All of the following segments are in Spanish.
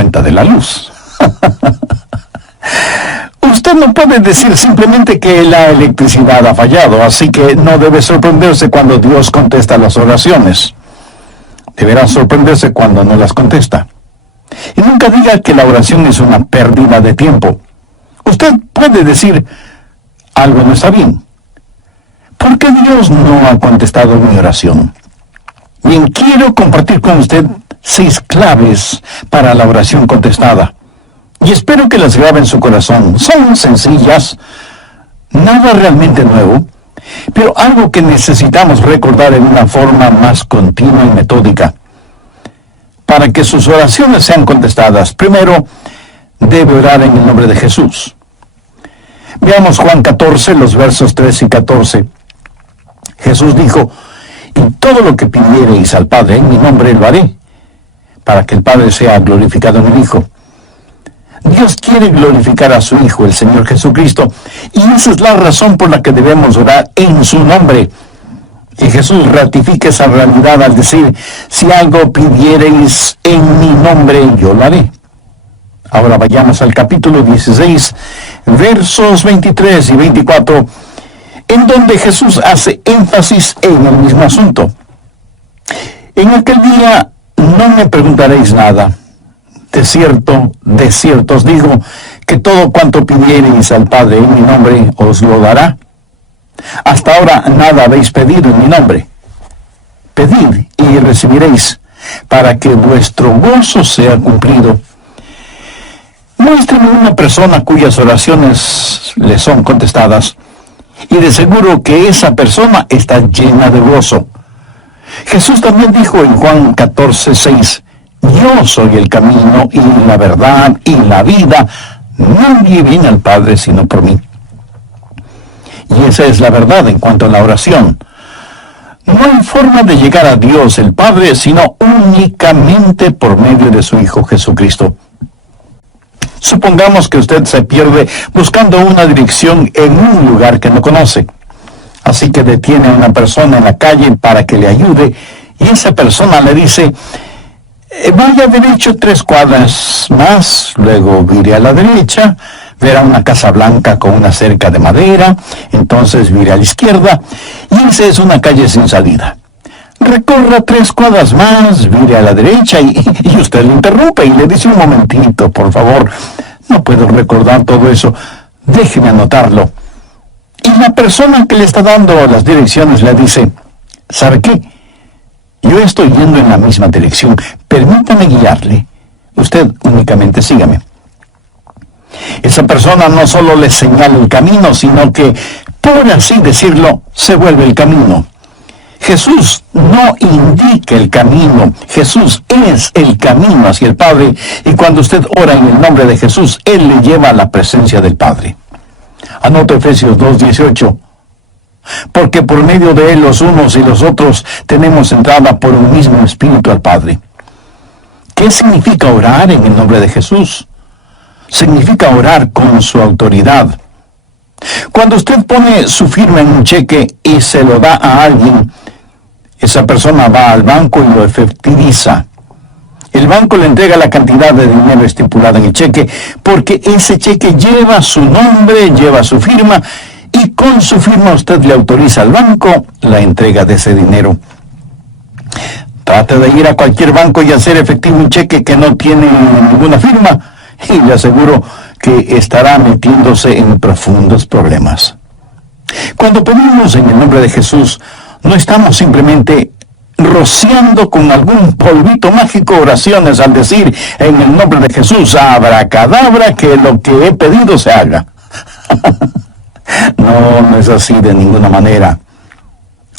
cuenta de la luz. Usted no puede decir simplemente que la electricidad ha fallado, así que no debe sorprenderse cuando Dios contesta las oraciones. Deberá sorprenderse cuando no las contesta. Y nunca diga que la oración es una pérdida de tiempo. Usted puede decir, algo no está bien. ¿Por qué Dios no ha contestado mi oración? Bien, quiero compartir con usted 6 claves para la oración contestada. Y espero que las grabe en su corazón. Son sencillas, nada realmente nuevo, pero algo que necesitamos recordar en una forma más continua y metódica. Para que sus oraciones sean contestadas, primero debe orar en el nombre de Jesús. Veamos Juan 14, los versos 13 y 14. Jesús dijo, y todo lo que pidiereis al Padre en mi nombre lo haré, para que el Padre sea glorificado en el Hijo. Dios quiere glorificar a su Hijo, el Señor Jesucristo, y esa es la razón por la que debemos orar en su nombre. Y Jesús ratifica esa realidad al decir, si algo pidiereis en mi nombre, yo lo haré. Ahora vayamos al capítulo 16, versos 23 y 24, en donde Jesús hace énfasis en el mismo asunto. En aquel día no me preguntaréis nada. De cierto os digo, que todo cuanto pidiereis al Padre en mi nombre os lo dará. Hasta ahora nada habéis pedido en mi nombre. Pedid y recibiréis, para que vuestro gozo sea cumplido. Muéstrenme una persona cuyas oraciones le son contestadas, y de seguro que esa persona está llena de gozo. Jesús también dijo en Juan 14:6, yo soy el camino y la verdad y la vida. Nadie viene al Padre sino por mí. Y esa es la verdad en cuanto a la oración. No hay forma de llegar a Dios el Padre sino únicamente por medio de su Hijo Jesucristo. Supongamos que usted se pierde buscando una dirección en un lugar que no conoce. Así que detiene a una persona en la calle para que le ayude, y esa persona le dice, vaya derecho 3 cuadras más, luego vire a la derecha, verá una casa blanca con una cerca de madera, entonces vire a la izquierda, y esa es una calle sin salida. Recorra 3 cuadras más, vire a la derecha, y usted le interrumpe y le dice, un momentito, por favor, no puedo recordar todo eso, déjeme anotarlo. Y la persona que le está dando las direcciones le dice, ¿sabe qué? Yo estoy yendo en la misma dirección, permítame guiarle, usted únicamente sígame. Esa persona no solo le señala el camino, sino que, por así decirlo, se vuelve el camino. Jesús no indica el camino, Jesús es el camino hacia el Padre, y cuando usted ora en el nombre de Jesús, Él le lleva a la presencia del Padre. Anota Efesios 2:18. Porque por medio de Él los unos y los otros tenemos entrada por un mismo Espíritu al Padre. ¿Qué significa orar en el nombre de Jesús? Significa orar con su autoridad. Cuando usted pone su firma en un cheque y se lo da a alguien, esa persona va al banco y lo efectiviza. El banco le entrega la cantidad de dinero estipulada en el cheque, porque ese cheque lleva su nombre, lleva su firma, y con su firma usted le autoriza al banco la entrega de ese dinero. Trate de ir a cualquier banco y hacer efectivo un cheque que no tiene ninguna firma, y le aseguro que estará metiéndose en profundos problemas. Cuando pedimos en el nombre de Jesús, no estamos simplemente rociando con algún polvito mágico oraciones al decir en el nombre de Jesús, abracadabra, que lo que he pedido se haga. No es así de ninguna manera.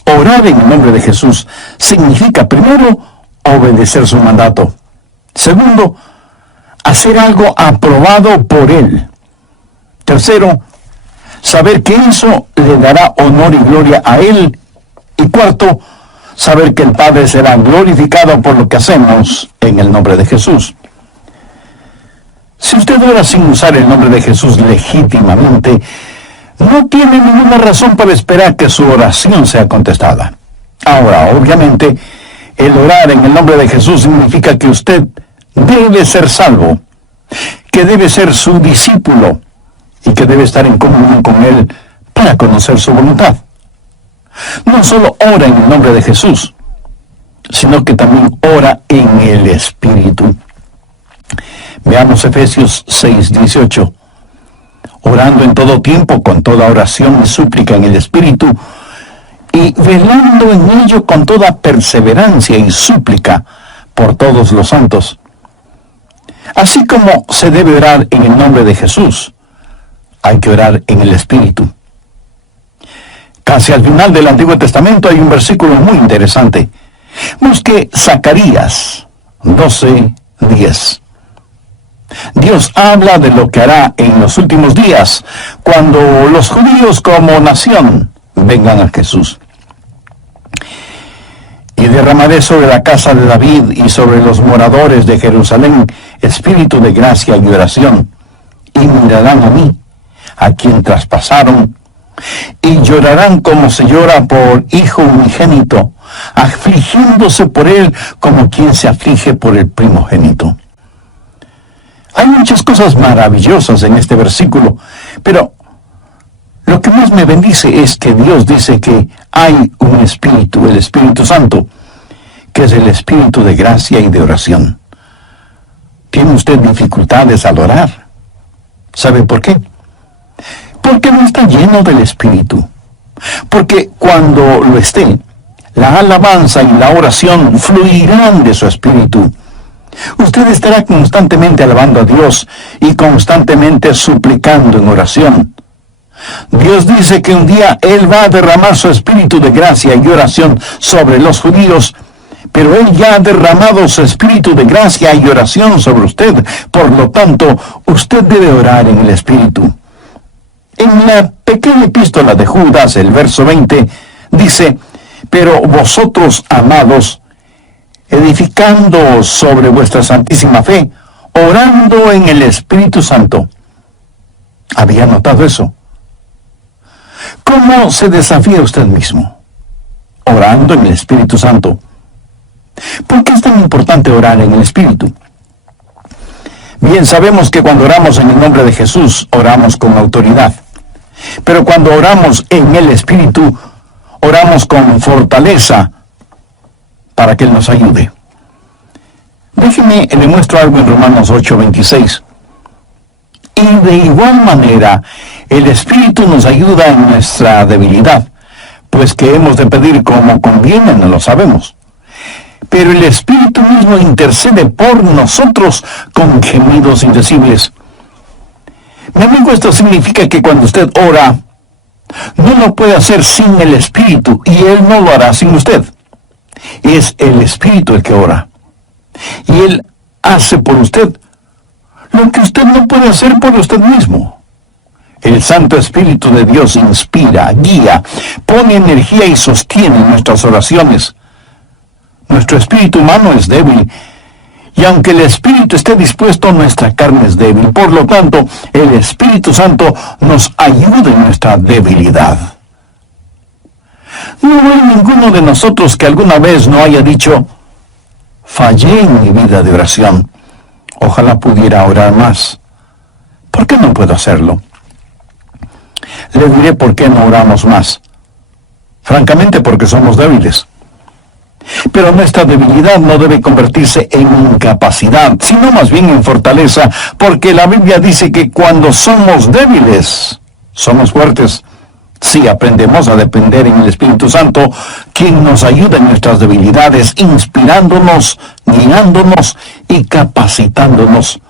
Orar en el nombre de Jesús significa, primero, obedecer su mandato. Segundo, hacer algo aprobado por Él. Tercero, saber que eso le dará honor y gloria a Él. Y cuarto, saber que el Padre será glorificado por lo que hacemos en el nombre de Jesús. Si usted ora sin usar el nombre de Jesús legítimamente, no tiene ninguna razón para esperar que su oración sea contestada. Ahora, obviamente, el orar en el nombre de Jesús significa que usted debe ser salvo, que debe ser su discípulo y que debe estar en comunión con Él para conocer su voluntad. No solo ora en el nombre de Jesús, sino que también ora en el Espíritu. Veamos Efesios 6:18. Orando en todo tiempo, con toda oración y súplica en el Espíritu, y velando en ello con toda perseverancia y súplica por todos los santos. Así como se debe orar en el nombre de Jesús, hay que orar en el Espíritu. Casi al final del Antiguo Testamento hay un versículo muy interesante. Busque Zacarías 12:10. Dios habla de lo que hará en los últimos días, cuando los judíos como nación vengan a Jesús. Y derramaré sobre la casa de David y sobre los moradores de Jerusalén espíritu de gracia y oración, y mirarán a mí, a quien traspasaron, y llorarán como se llora por hijo unigénito, afligiéndose por él como quien se aflige por el primogénito. Hay muchas cosas maravillosas en este versículo, pero lo que más me bendice es que Dios dice que hay un Espíritu, el Espíritu Santo, que es el Espíritu de gracia y de oración. ¿Tiene usted dificultades al orar? ¿Sabe por qué? Porque no está lleno del Espíritu. Porque cuando lo esté, la alabanza y la oración fluirán de su Espíritu. Usted estará constantemente alabando a Dios y constantemente suplicando en oración. Dios dice que un día Él va a derramar su espíritu de gracia y oración sobre los judíos, pero Él ya ha derramado su espíritu de gracia y oración sobre usted. Por lo tanto, usted debe orar en el Espíritu. En la pequeña epístola de Judas, el verso 20, dice: pero vosotros, amados, edificando sobre vuestra santísima fe, orando en el Espíritu Santo. ¿Había notado eso? ¿Cómo se desafía usted mismo? Orando en el Espíritu Santo. ¿Por qué es tan importante orar en el Espíritu? Bien, sabemos que cuando oramos en el nombre de Jesús, oramos con autoridad. Pero cuando oramos en el Espíritu, oramos con fortaleza para que Él nos ayude. Déjeme, le muestro algo en Romanos 8:26. Y de igual manera, el Espíritu nos ayuda en nuestra debilidad, pues que hemos de pedir como conviene, no lo sabemos. Pero el Espíritu mismo intercede por nosotros con gemidos indecibles. Mi amigo, esto significa que cuando usted ora, no lo puede hacer sin el Espíritu, y Él no lo hará sin usted. Es el Espíritu el que ora. Y Él hace por usted lo que usted no puede hacer por usted mismo. El Santo Espíritu de Dios inspira, guía, pone energía y sostiene nuestras oraciones. Nuestro espíritu humano es débil, y aunque el Espíritu esté dispuesto, nuestra carne es débil. Por lo tanto, el Espíritu Santo nos ayuda en nuestra debilidad. No hay ninguno de nosotros que alguna vez no haya dicho: fallé en mi vida de oración. Ojalá pudiera orar más. ¿Por qué no puedo hacerlo? Le diré por qué no oramos más. Francamente, porque somos débiles. Pero nuestra debilidad no debe convertirse en incapacidad, sino más bien en fortaleza, porque la Biblia dice que cuando somos débiles, somos fuertes. Si aprendemos a depender en el Espíritu Santo, quien nos ayuda en nuestras debilidades, inspirándonos, guiándonos y capacitándonos.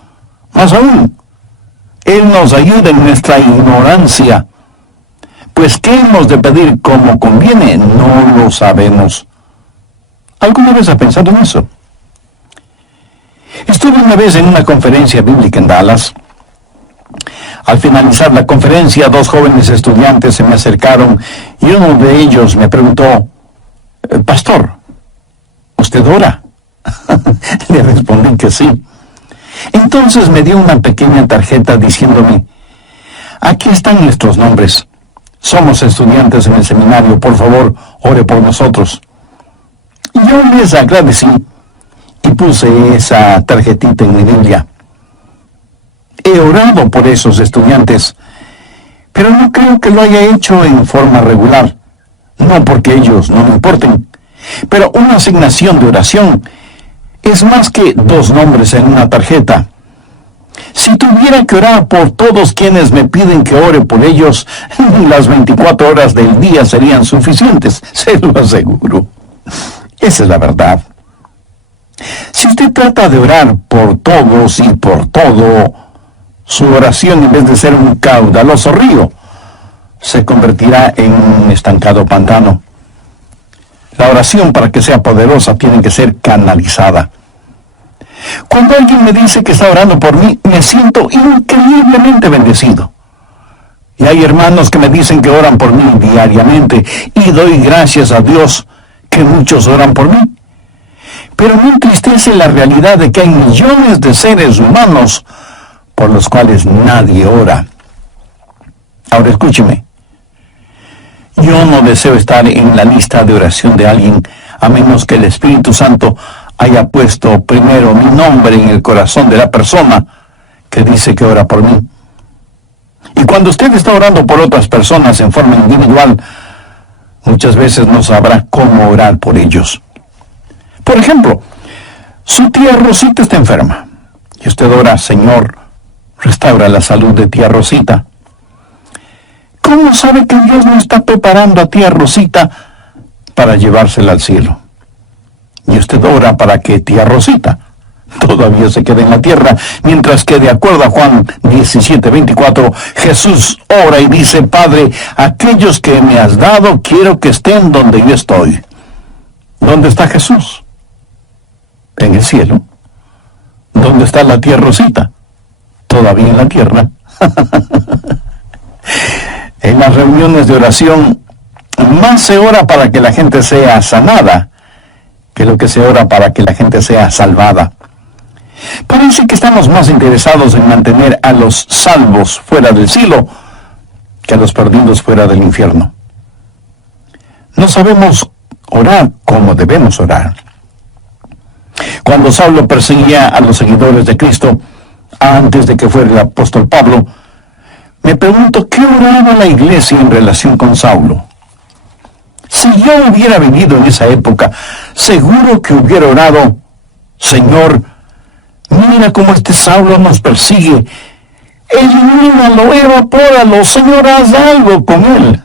Más aún, Él nos ayuda en nuestra ignorancia. Pues ¿qué hemos de pedir como conviene? No lo sabemos. ¿Alguna vez ha pensado en eso? Estuve una vez en una conferencia bíblica en Dallas. Al finalizar la conferencia, 2 jóvenes estudiantes se me acercaron y uno de ellos me preguntó: pastor, ¿usted ora? Le respondí que sí. Entonces me dio una pequeña tarjeta diciéndome: aquí están nuestros nombres. Somos estudiantes en el seminario, por favor, ore por nosotros. Yo les agradecí y puse esa tarjetita en mi Biblia. He orado por esos estudiantes, pero no creo que lo haya hecho en forma regular. No porque ellos no me importen, pero una asignación de oración es más que 2 nombres en una tarjeta. Si tuviera que orar por todos quienes me piden que ore por ellos, las 24 horas del día serían suficientes, se lo aseguro. Esa es la verdad. Si usted trata de orar por todos y por todo, su oración, en vez de ser un caudaloso río, se convertirá en un estancado pantano. La oración, para que sea poderosa, tiene que ser canalizada. Cuando alguien me dice que está orando por mí, me siento increíblemente bendecido. Y hay hermanos que me dicen que oran por mí diariamente, y doy gracias a Dios que muchos oran por mí. Pero me entristece la realidad de que hay millones de seres humanos por los cuales nadie ora. Ahora escúcheme. Yo no deseo estar en la lista de oración de alguien, a menos que el Espíritu Santo haya puesto primero mi nombre en el corazón de la persona que dice que ora por mí. Y cuando usted está orando por otras personas en forma individual, muchas veces no sabrá cómo orar por ellos. Por ejemplo, su tía Rosita está enferma, y usted ora: Señor, restaura la salud de tía Rosita. ¿Cómo sabe que Dios no está preparando a tía Rosita para llevársela al cielo? Y usted ora para que tía Rosita todavía se quede en la tierra, mientras que, de acuerdo a Juan 17:24, Jesús ora y dice: Padre, aquellos que me has dado, quiero que estén donde yo estoy. ¿Dónde está Jesús? En el cielo. ¿Dónde está la tía Rosita? Todavía en la tierra. En las reuniones de oración, más se ora para que la gente sea sanada que lo que se ora para que la gente sea salvada. Parece que estamos más interesados en mantener a los salvos fuera del cielo que a los perdidos fuera del infierno. No sabemos orar como debemos orar. Cuando Saulo perseguía a los seguidores de Cristo, antes de que fuera el apóstol Pablo, me pregunto qué oraba la iglesia en relación con Saulo. Si yo hubiera vivido en esa época, seguro que hubiera orado: Señor, mira cómo este Saulo nos persigue. Elimínalo, evapóralo, Señor, haz algo con él.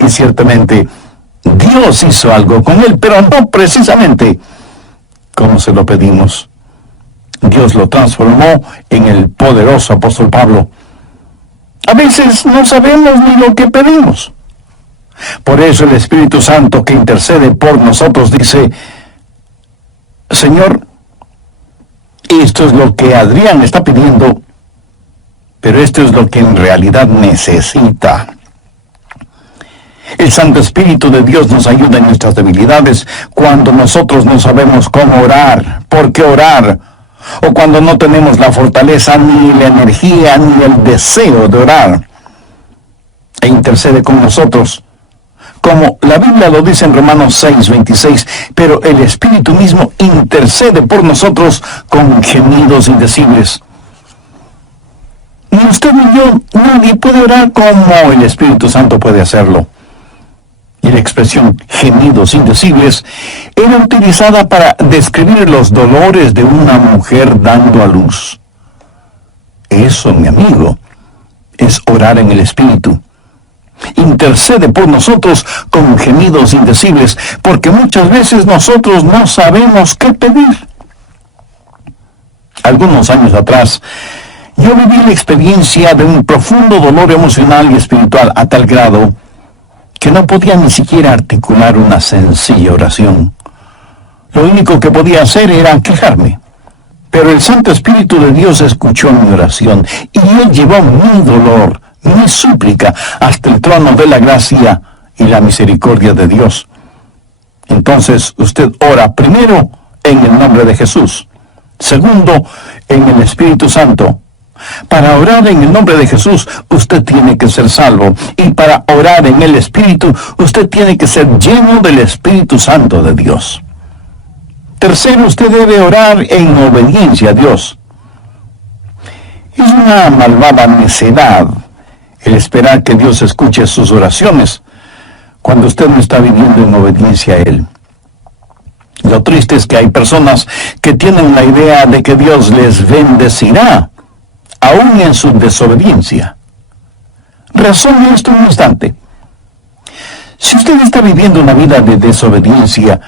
Y ciertamente, Dios hizo algo con él, pero no precisamente como se lo pedimos. Dios lo transformó en el poderoso apóstol Pablo. A veces no sabemos ni lo que pedimos. Por eso el Espíritu Santo, que intercede por nosotros, dice: Señor, esto es lo que Adrián está pidiendo, pero esto es lo que en realidad necesita. El Santo Espíritu de Dios nos ayuda en nuestras debilidades cuando nosotros no sabemos cómo orar, por qué orar, o cuando no tenemos la fortaleza, ni la energía, ni el deseo de orar. E intercede con nosotros, como la Biblia lo dice en Romanos 6:26, pero el Espíritu mismo intercede por nosotros con gemidos indecibles. Ni usted ni yo, nadie puede orar como el Espíritu Santo puede hacerlo. Y la expresión gemidos indecibles era utilizada para describir los dolores de una mujer dando a luz. Eso, mi amigo, es orar en el Espíritu. Intercede por nosotros con gemidos indecibles, porque muchas veces nosotros no sabemos qué pedir. Algunos años atrás, yo viví la experiencia de un profundo dolor emocional y espiritual a tal grado que no podía ni siquiera articular una sencilla oración. Lo único que podía hacer era quejarme. Pero el Santo Espíritu de Dios escuchó mi oración y Él llevó mi dolor, mi súplica, hasta el trono de la gracia y la misericordia de Dios. Entonces usted ora primero en el nombre de Jesús, segundo en el Espíritu Santo. Para orar en el nombre de Jesús, usted tiene que ser salvo. Y para orar en el Espíritu, usted tiene que ser lleno del Espíritu Santo de Dios. Tercero, usted debe orar en obediencia a Dios. Es una malvada necedad el esperar que Dios escuche sus oraciones cuando usted no está viviendo en obediencia a Él. Lo triste es que hay personas que tienen la idea de que Dios les bendecirá, aún en su desobediencia. Razone esto un instante. Si usted está viviendo una vida de desobediencia,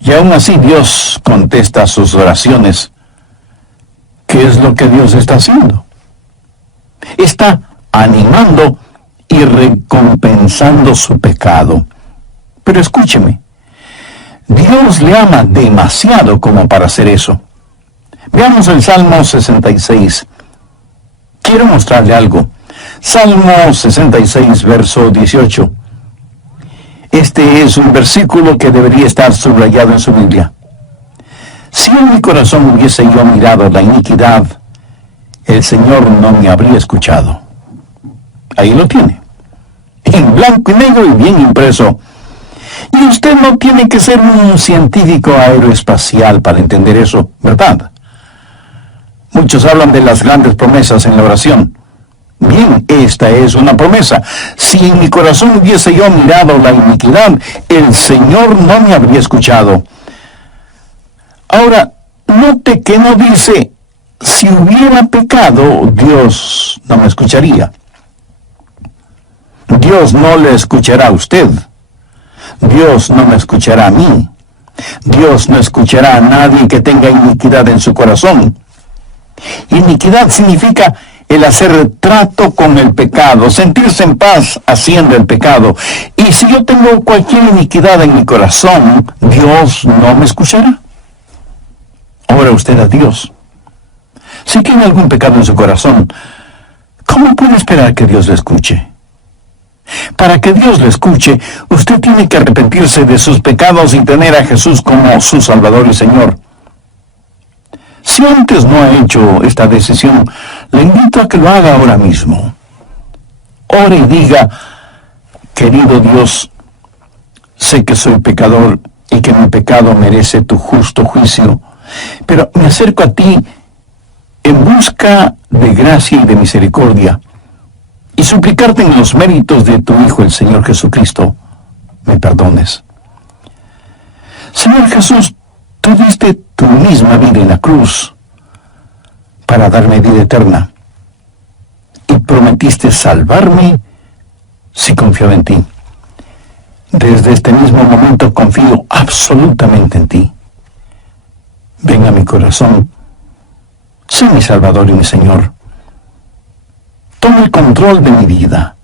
y aún así Dios contesta sus oraciones, ¿qué es lo que Dios está haciendo? Está animando y recompensando su pecado. Pero escúcheme, Dios le ama demasiado como para hacer eso. Veamos el Salmo 66. Quiero mostrarle algo. Salmo 66, verso 18. Este es un versículo que debería estar subrayado en su Biblia. Si en mi corazón hubiese yo mirado la iniquidad, el Señor no me habría escuchado. Ahí lo tiene, en blanco y negro y bien impreso. Y usted no tiene que ser un científico aeroespacial para entender eso, ¿verdad? Muchos hablan de las grandes promesas en la oración. Bien, esta es una promesa. Si en mi corazón hubiese yo mirado la iniquidad, el Señor no me habría escuchado. Ahora, note que no dice, si hubiera pecado, Dios no me escucharía. Dios no le escuchará a usted. Dios no me escuchará a mí. Dios no escuchará a nadie que tenga iniquidad en su corazón. Iniquidad significa el hacer trato con el pecado, sentirse en paz haciendo el pecado. Y si yo tengo cualquier iniquidad en mi corazón, Dios no me escuchará. Ora usted a Dios. Si tiene algún pecado en su corazón, ¿cómo puede esperar que Dios le escuche? Para que Dios le escuche, usted tiene que arrepentirse de sus pecados y tener a Jesús como su Salvador y Señor. Si antes no ha hecho esta decisión, le invito a que lo haga ahora mismo. Ore y diga, querido Dios, sé que soy pecador y que mi pecado merece tu justo juicio, pero me acerco a ti en busca de gracia y de misericordia, y suplicarte en los méritos de tu Hijo, el Señor Jesucristo, me perdones. Señor Jesús, tú diste tu misma vida en la cruz para darme vida eterna, y prometiste salvarme si confío en ti. Desde este mismo momento confío absolutamente en ti. Ven a mi corazón, sé mi Salvador y mi Señor. Toma el control de mi vida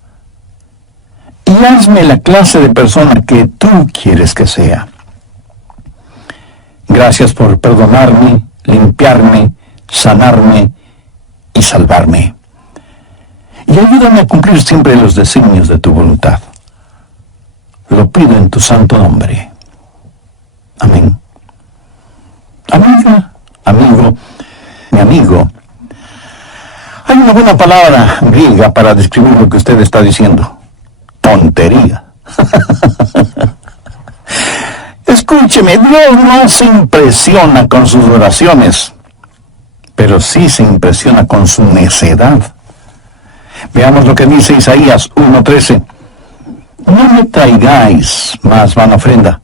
y hazme la clase de persona que tú quieres que sea. Gracias por perdonarme, limpiarme, sanarme y salvarme. Y ayúdame a cumplir siempre los designios de tu voluntad. Lo pido en tu santo nombre. Amén. Amiga, amigo, mi amigo, hay una buena palabra griega para describir lo que usted está diciendo. Tontería. Escúcheme, Dios no se impresiona con sus oraciones, pero sí se impresiona con su necedad. Veamos lo que dice Isaías 1:13. No me traigáis más vana ofrenda.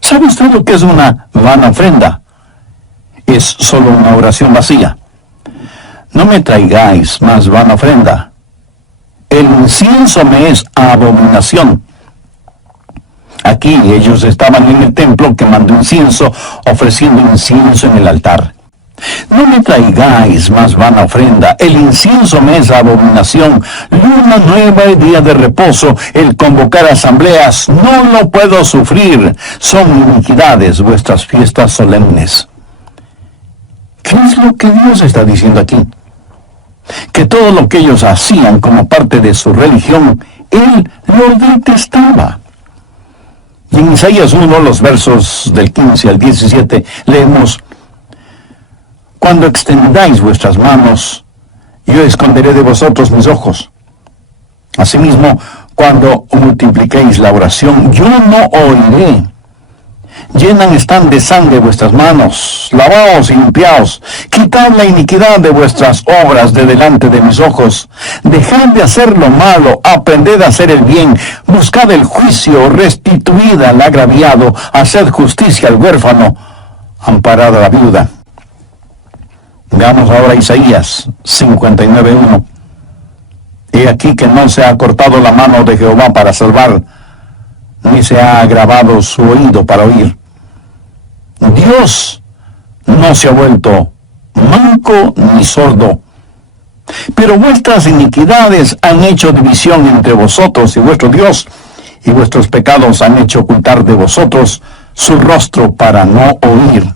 ¿Sabe usted lo que es una vana ofrenda? Es solo una oración vacía. No me traigáis más vana ofrenda. El incienso me es abominación. Aquí ellos estaban en el templo quemando incienso, ofreciendo incienso en el altar. No me traigáis más vana ofrenda. El incienso me es abominación. Luna nueva y día de reposo, el convocar asambleas, no lo puedo sufrir. Son iniquidades vuestras fiestas solemnes. ¿Qué es lo que Dios está diciendo aquí? Que todo lo que ellos hacían como parte de su religión, Él lo detestaba. Y en Isaías 1, los versos del 15 al 17, leemos: Cuando extendáis vuestras manos, yo esconderé de vosotros mis ojos. Asimismo, cuando multipliquéis la oración, yo no oiré. Llenan están de sangre vuestras manos, lavaos y limpiaos, quitad la iniquidad de vuestras obras de delante de mis ojos, dejad de hacer lo malo, aprended a hacer el bien, buscad el juicio, restituid al agraviado, haced justicia al huérfano, amparad a la viuda. Veamos ahora Isaías 59:1. He aquí que no se ha cortado la mano de Jehová para salvar, ni se ha agravado su oído para oír. Dios no se ha vuelto manco ni sordo, pero vuestras iniquidades han hecho división entre vosotros y vuestro Dios, y vuestros pecados han hecho ocultar de vosotros su rostro para no oír.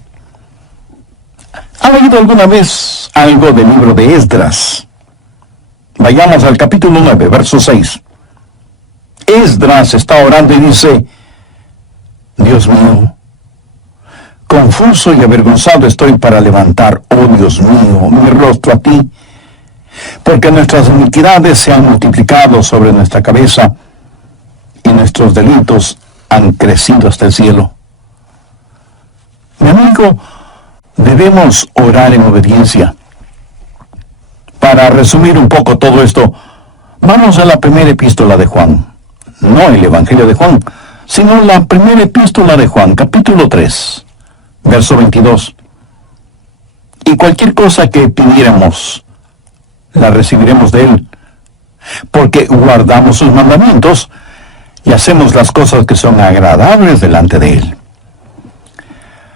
¿Han oído alguna vez algo del libro de Esdras? Vayamos al capítulo 9, verso 6. Esdras está orando y dice: Dios mío, confuso y avergonzado estoy para levantar, oh Dios mío, mi rostro a ti, porque nuestras iniquidades se han multiplicado sobre nuestra cabeza y nuestros delitos han crecido hasta el cielo. Mi amigo, debemos orar en obediencia. Para resumir un poco todo esto, vamos a la primera epístola de Juan. No el Evangelio de Juan, sino la primera epístola de Juan, capítulo 3, verso 22. Y cualquier cosa que pidiéramos, la recibiremos de Él, porque guardamos sus mandamientos y hacemos las cosas que son agradables delante de Él.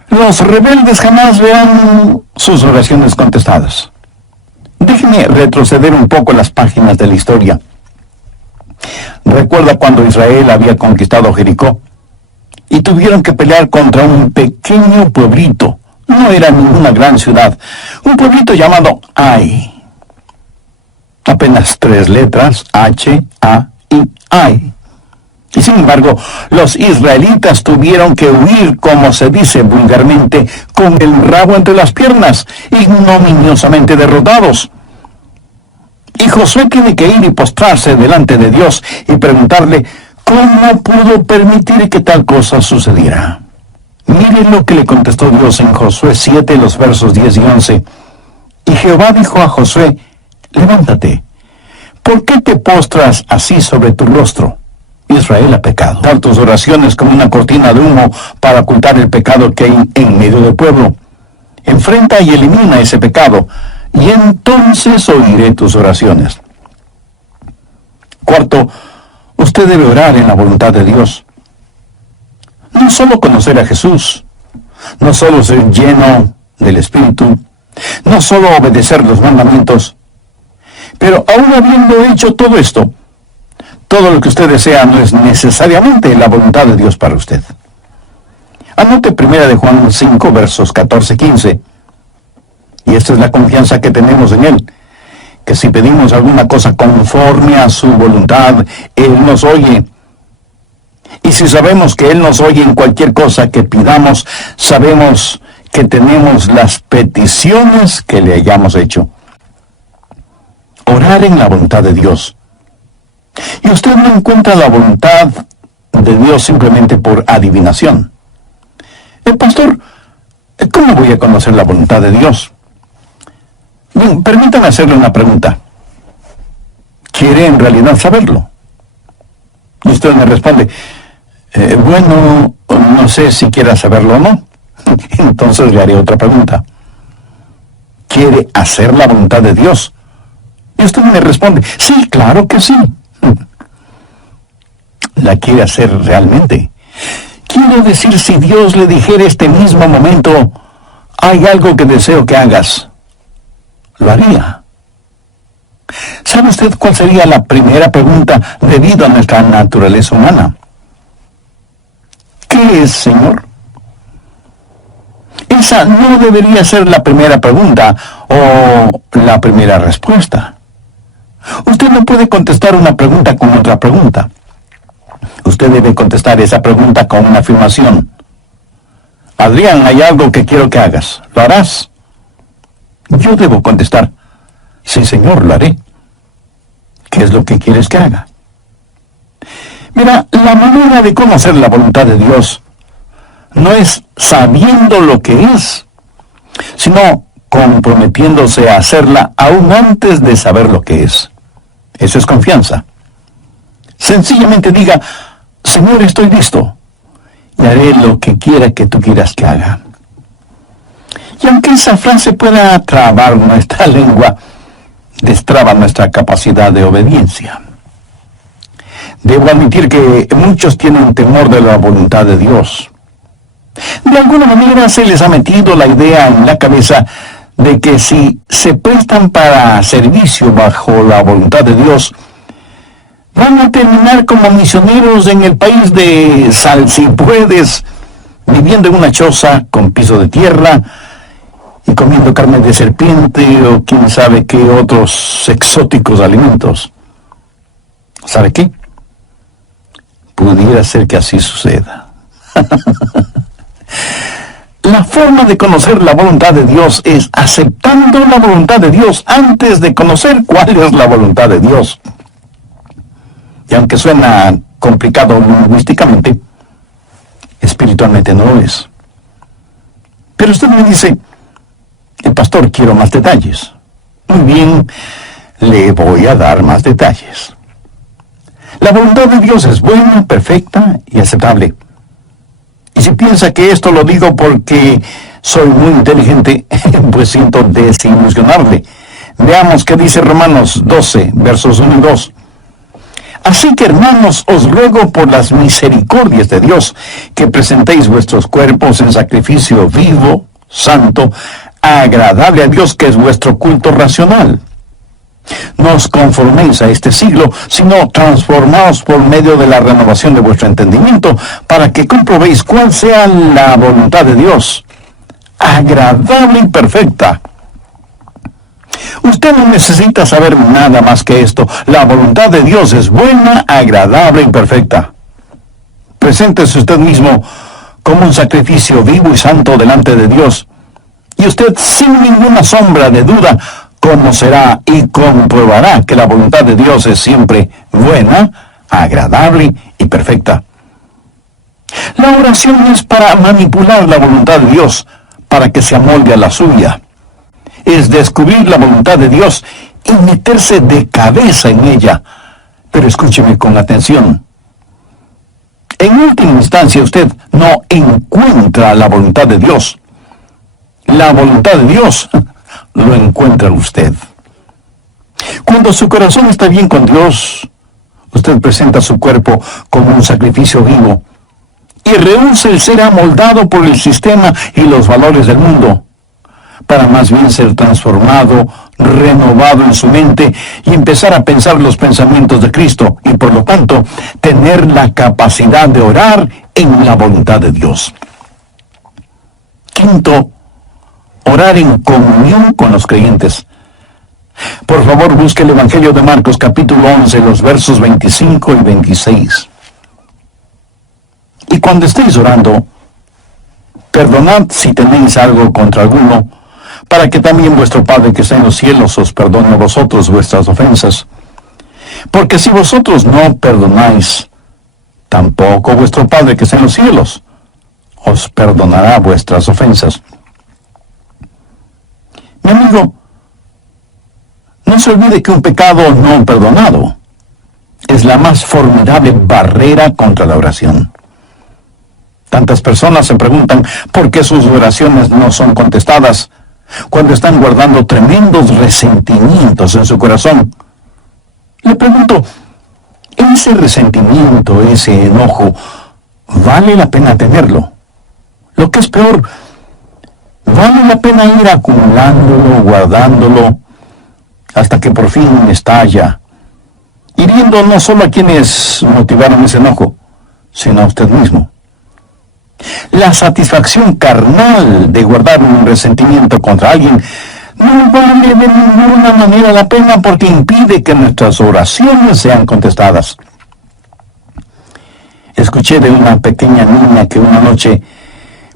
Los rebeldes jamás verán sus oraciones contestadas. Déjeme retroceder un poco las páginas de la historia. Recuerda cuando Israel había conquistado Jericó y tuvieron que pelear contra un pequeño pueblito. No era ninguna gran ciudad. Un pueblito llamado Ai. Apenas 3 letras, H, A, I, Ai. Y sin embargo, los israelitas tuvieron que huir, como se dice vulgarmente, con el rabo entre las piernas, ignominiosamente derrotados. Y Josué tiene que ir y postrarse delante de Dios y preguntarle cómo pudo permitir que tal cosa sucediera. Mire lo que le contestó Dios en Josué 7, los versos 10 y 11. Y Jehová dijo a Josué: levántate, ¿por qué te postras así sobre tu rostro? Israel ha pecado. Dar tus oraciones como una cortina de humo para ocultar el pecado que hay en medio del pueblo. Enfrenta y elimina ese pecado, y entonces oiré tus oraciones. Cuarto, usted debe orar en la voluntad de Dios. No solo conocer a Jesús, no solo ser lleno del Espíritu, no solo obedecer los mandamientos, pero aún habiendo hecho todo esto, todo lo que usted desea no es necesariamente la voluntad de Dios para usted. Anote 1 de Juan 5, versos 14-15. Y esta es la confianza que tenemos en Él, que si pedimos alguna cosa conforme a su voluntad, Él nos oye. Y si sabemos que Él nos oye en cualquier cosa que pidamos, sabemos que tenemos las peticiones que le hayamos hecho. Orar en la voluntad de Dios. Y usted no encuentra la voluntad de Dios simplemente por adivinación. Pastor, ¿cómo voy a conocer la voluntad de Dios? Bien, permítame hacerle una pregunta. ¿Quiere en realidad saberlo? Y usted me responde: bueno, no sé si quiera saberlo o no. Entonces le haré otra pregunta. ¿Quiere hacer la voluntad de Dios? Y usted me responde: sí, claro que sí. ¿La quiere hacer realmente? Quiero decir, si Dios le dijera este mismo momento: hay algo que deseo que hagas, ¿lo haría? ¿Sabe usted cuál sería la primera pregunta debido a nuestra naturaleza humana? ¿Qué es, Señor? Esa no debería ser la primera pregunta o la primera respuesta. Usted no puede contestar una pregunta con otra pregunta. Usted debe contestar esa pregunta con una afirmación. Adrián, hay algo que quiero que hagas. ¿Lo harás? Yo debo contestar: sí, Señor, lo haré. ¿Qué es lo que quieres que haga? Mira, la manera de conocer la voluntad de Dios no es sabiendo lo que es, sino comprometiéndose a hacerla aún antes de saber lo que es. Eso es confianza. Sencillamente diga: Señor, estoy listo y haré lo que quiera que tú quieras que haga. Y aunque esa frase pueda trabar nuestra lengua, destraba nuestra capacidad de obediencia. Debo admitir que muchos tienen temor de la voluntad de Dios. De alguna manera se les ha metido la idea en la cabeza de que si se prestan para servicio bajo la voluntad de Dios, van a terminar como misioneros en el país de salsipuedes, viviendo en una choza con piso de tierra y comiendo carne de serpiente o quién sabe qué otros exóticos alimentos. ¿Sabe qué? Pudiera ser que así suceda. La forma de conocer la voluntad de Dios es aceptando la voluntad de Dios antes de conocer cuál es la voluntad de Dios. Y aunque suena complicado lingüísticamente, espiritualmente no lo es. Pero usted me dice: el pastor, quiero más detalles. Muy bien, le voy a dar más detalles. La voluntad de Dios es buena, perfecta y aceptable. Y si piensa que esto lo digo porque soy muy inteligente, pues siento desilusionarle. Veamos qué dice Romanos 12, versos 1 y 2. Así que, hermanos, os ruego por las misericordias de Dios que presentéis vuestros cuerpos en sacrificio vivo, santo, agradable a Dios, que es vuestro culto racional. No os conforméis a este siglo, sino transformaos por medio de la renovación de vuestro entendimiento, para que comprobéis cuál sea la voluntad de Dios, agradable y perfecta. Usted no necesita saber nada más que esto. La voluntad de Dios es buena, agradable y perfecta. Preséntese usted mismo como un sacrificio vivo y santo delante de Dios, y usted, sin ninguna sombra de duda, conocerá y comprobará que la voluntad de Dios es siempre buena, agradable y perfecta. La oración es para manipular la voluntad de Dios, para que se amolde a la suya. Es descubrir la voluntad de Dios y meterse de cabeza en ella. Pero escúcheme con atención. En última instancia, usted no encuentra la voluntad de Dios. La voluntad de Dios lo encuentra usted. Cuando su corazón está bien con Dios, usted presenta su cuerpo como un sacrificio vivo y rehúsa el ser amoldado por el sistema y los valores del mundo, para más bien ser transformado, renovado en su mente y empezar a pensar los pensamientos de Cristo y, por lo tanto, tener la capacidad de orar en la voluntad de Dios. Quinto, orar en comunión con los creyentes. Por favor, busque el Evangelio de Marcos, capítulo 11, los versos 25 y 26. Y cuando estéis orando, perdonad si tenéis algo contra alguno, para que también vuestro Padre que está en los cielos os perdone a vosotros vuestras ofensas. Porque si vosotros no perdonáis, tampoco vuestro Padre que está en los cielos os perdonará vuestras ofensas. Mi amigo, no se olvide que un pecado no perdonado es la más formidable barrera contra la oración. Tantas personas se preguntan por qué sus oraciones no son contestadas cuando están guardando tremendos resentimientos en su corazón. Le pregunto, ¿ese resentimiento, ese enojo, vale la pena tenerlo? Lo que es peor, ¿vale la pena ir acumulándolo, guardándolo, hasta que por fin estalla, hiriendo no solo a quienes motivaron ese enojo, sino a usted mismo? La satisfacción carnal de guardar un resentimiento contra alguien no vale de ninguna manera la pena, porque impide que nuestras oraciones sean contestadas. Escuché de una pequeña niña que una noche,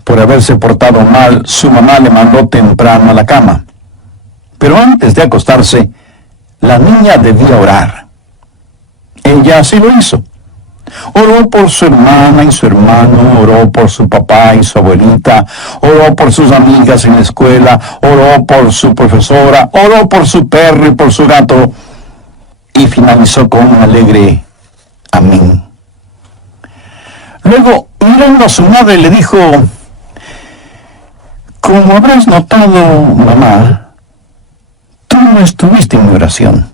por haberse portado mal, su mamá le mandó temprano a la cama. Pero antes de acostarse, la niña debía orar. Ella así lo hizo. Oró por su hermana y su hermano, oró por su papá y su abuelita, oró por sus amigas en la escuela, oró por su profesora, oró por su perro y por su gato, y finalizó con un alegre amén. Luego, mirando a su madre, le dijo: como habrás notado, mamá, tú no estuviste en mi oración.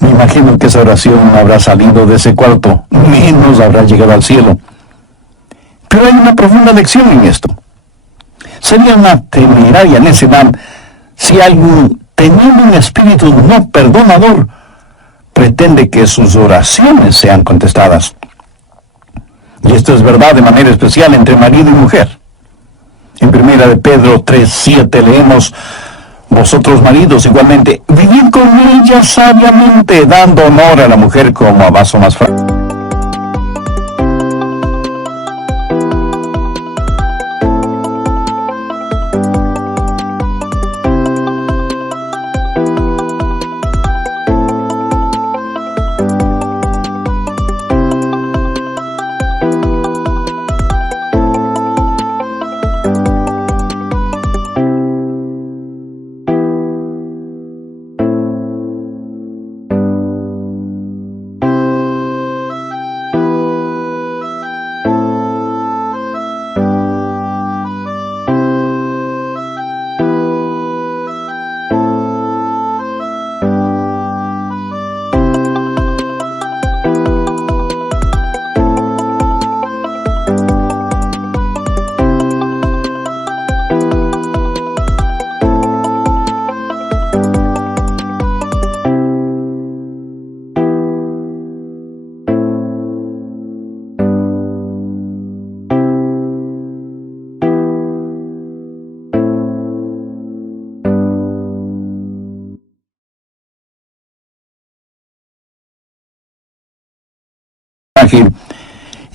Me imagino que esa oración no habrá salido de ese cuarto, menos habrá llegado al cielo. Pero hay una profunda lección en esto. Sería una temeraria necedad si alguien, teniendo un espíritu no perdonador, pretende que sus oraciones sean contestadas. Y esto es verdad de manera especial entre marido y mujer. En 1 de Pedro 3:7 leemos: vosotros maridos igualmente, vivid con ella sabiamente, dando honor a la mujer como a vaso más frágil.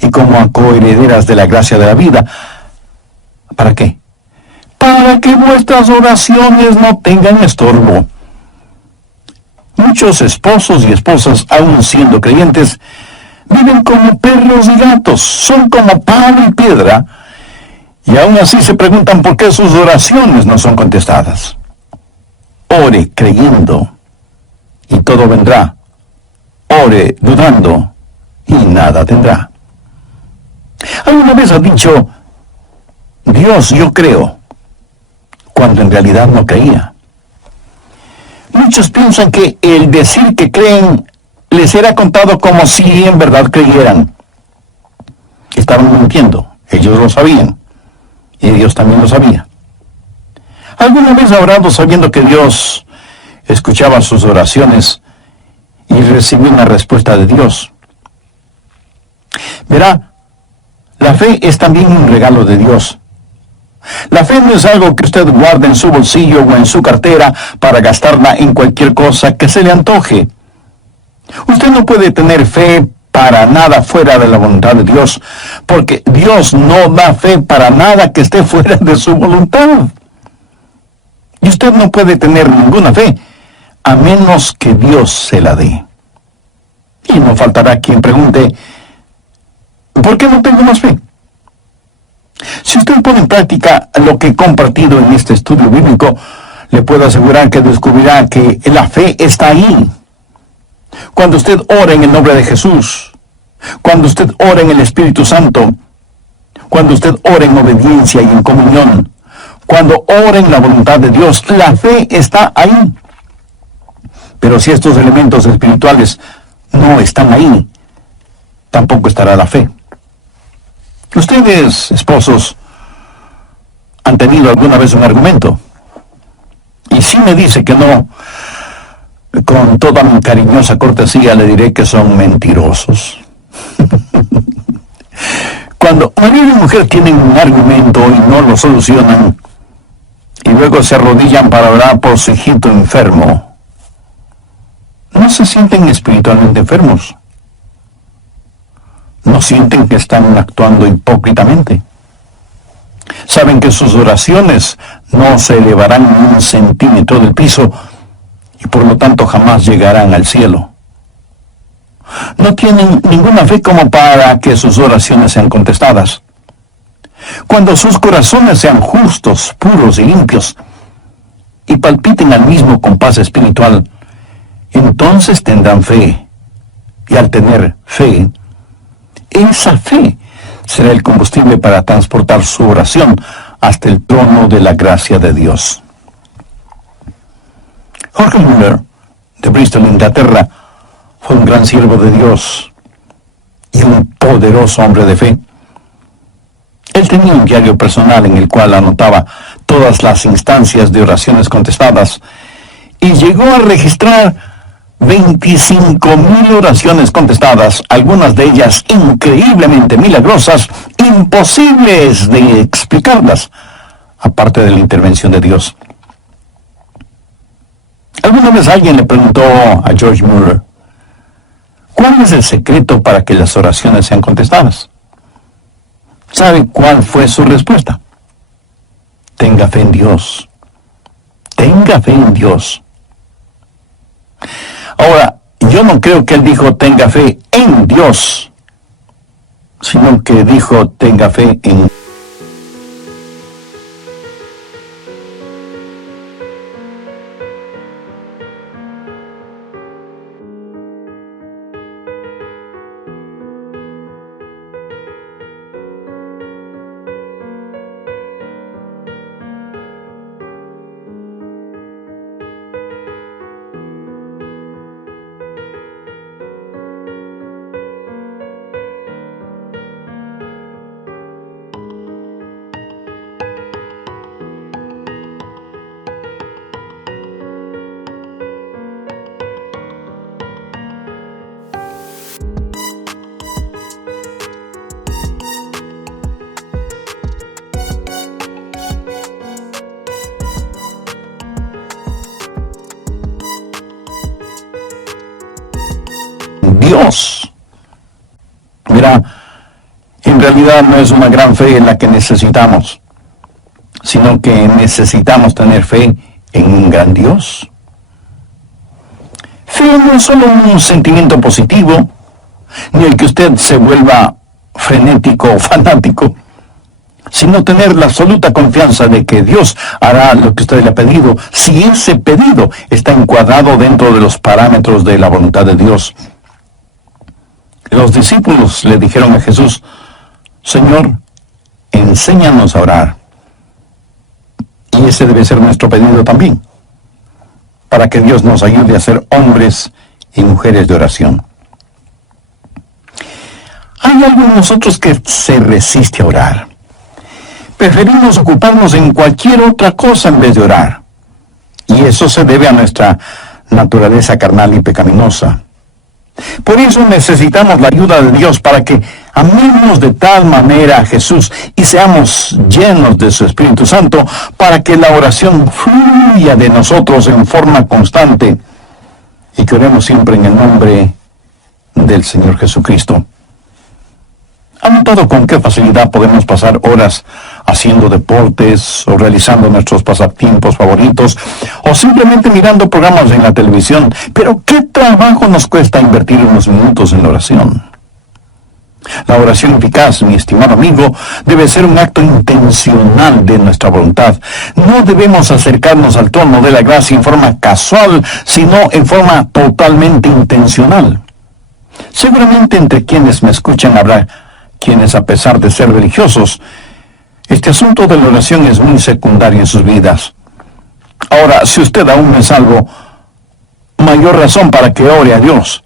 Y como coherederas de la gracia de la vida. ¿Para qué? Para que vuestras oraciones no tengan estorbo. Muchos esposos y esposas, aun siendo creyentes, viven como perros y gatos, son como palo y piedra, y aún así se preguntan por qué sus oraciones no son contestadas. Ore creyendo, y todo vendrá. Ore dudando, y nada tendrá. ¿Alguna vez has dicho: Dios, yo creo, cuando en realidad no creía? Muchos piensan que el decir que creen les será contado como si en verdad creyeran. Estaban mintiendo, ellos lo sabían, y Dios también lo sabía. ¿Alguna vez ha orado sabiendo que Dios escuchaba sus oraciones y recibió una respuesta de Dios? Verá, la fe es también un regalo de Dios. La fe no es algo que usted guarde en su bolsillo o en su cartera para gastarla en cualquier cosa que se le antoje. Usted no puede tener fe para nada fuera de la voluntad de Dios, porque Dios no da fe para nada que esté fuera de su voluntad. Y usted no puede tener ninguna fe a menos que Dios se la dé. Y no faltará quien pregunte: ¿por qué no tengo más fe? Si usted pone en práctica lo que he compartido en este estudio bíblico, le puedo asegurar que descubrirá que la fe está ahí. Cuando usted ora en el nombre de Jesús, cuando usted ora en el Espíritu Santo, cuando usted ora en obediencia y en comunión, cuando ora en la voluntad de Dios, la fe está ahí. Pero si estos elementos espirituales no están ahí, tampoco estará la fe. Ustedes, esposos, han tenido alguna vez un argumento. Y si me dice que no, con toda mi cariñosa cortesía le diré que son mentirosos. Cuando marido y mujer tienen un argumento y no lo solucionan, y luego se arrodillan para orar por su hijito enfermo, ¿no se sienten espiritualmente enfermos? ¿No sienten que están actuando hipócritamente? Saben que sus oraciones no se elevarán ni un centímetro del piso y por lo tanto jamás llegarán al cielo. no tienen ninguna fe como para que sus oraciones sean contestadas. Cuando sus corazones sean justos, puros y limpios, y palpiten al mismo compás espiritual, entonces tendrán fe. Y al tener fe, esa fe será el combustible para transportar su oración hasta el trono de la gracia de Dios. Jorge Müller, de Bristol, Inglaterra, fue un gran siervo de Dios y un poderoso hombre de fe. Él tenía un diario personal en el cual anotaba todas las instancias de oraciones contestadas y llegó a registrar 25,000 oraciones contestadas, algunas de ellas increíblemente milagrosas, imposibles de explicarlas, aparte de la intervención de Dios. Alguna vez alguien le preguntó a George Mueller, ¿cuál es el secreto para que las oraciones sean contestadas? ¿Sabe cuál fue su respuesta? Tenga fe en Dios. Tenga fe en Dios. Ahora, yo no creo que él dijo tenga fe en Dios, sino que dijo tenga fe en Dios. Mira, en realidad no es una gran fe en la que necesitamos, sino que necesitamos tener fe en un gran Dios. Fe no es solo un sentimiento positivo, ni el que usted se vuelva frenético o fanático, sino tener la absoluta confianza de que Dios hará lo que usted le ha pedido, si ese pedido está encuadrado dentro de los parámetros de la voluntad de Dios. Los discípulos le dijeron a Jesús, Señor, enséñanos a orar. Y ese debe ser nuestro pedido también, para que Dios nos ayude a ser hombres y mujeres de oración. Hay algo en nosotros que se resiste a orar. Preferimos ocuparnos en cualquier otra cosa en vez de orar. Y eso se debe a nuestra naturaleza carnal y pecaminosa. Por eso necesitamos la ayuda de Dios para que amemos de tal manera a Jesús y seamos llenos de su Espíritu Santo para que la oración fluya de nosotros en forma constante y que oremos siempre en el nombre del Señor Jesucristo. ¿Han notado con qué facilidad podemos pasar horas haciendo deportes o realizando nuestros pasatiempos favoritos o simplemente mirando programas en la televisión? Pero ¿qué trabajo nos cuesta invertir unos minutos en la oración? La oración eficaz, mi estimado amigo, debe ser un acto intencional de nuestra voluntad. No debemos acercarnos al trono de la gracia en forma casual, sino en forma totalmente intencional. Seguramente entre quienes me escuchan habrá quienes, a pesar de ser religiosos, este asunto de la oración es muy secundario en sus vidas. Ahora, si usted aún no es salvo, mayor razón para que ore a Dios.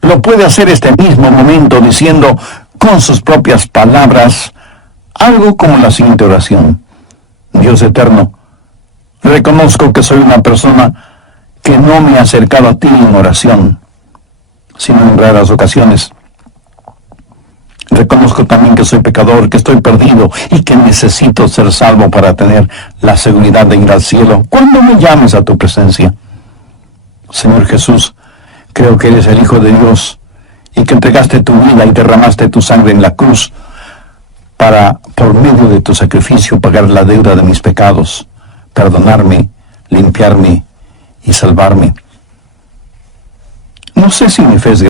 Lo puede hacer este mismo momento diciendo con sus propias palabras algo como la siguiente oración. Dios eterno, reconozco que soy una persona que no me ha acercado a ti en oración, sino en raras ocasiones. Reconozco también que soy pecador, que estoy perdido y que necesito ser salvo para tener la seguridad de ir al cielo cuando me llames a tu presencia. Señor Jesús, creo que eres el Hijo de Dios y que entregaste tu vida y derramaste tu sangre en la cruz para, por medio de tu sacrificio, pagar la deuda de mis pecados, perdonarme, limpiarme y salvarme. No sé si mi fe es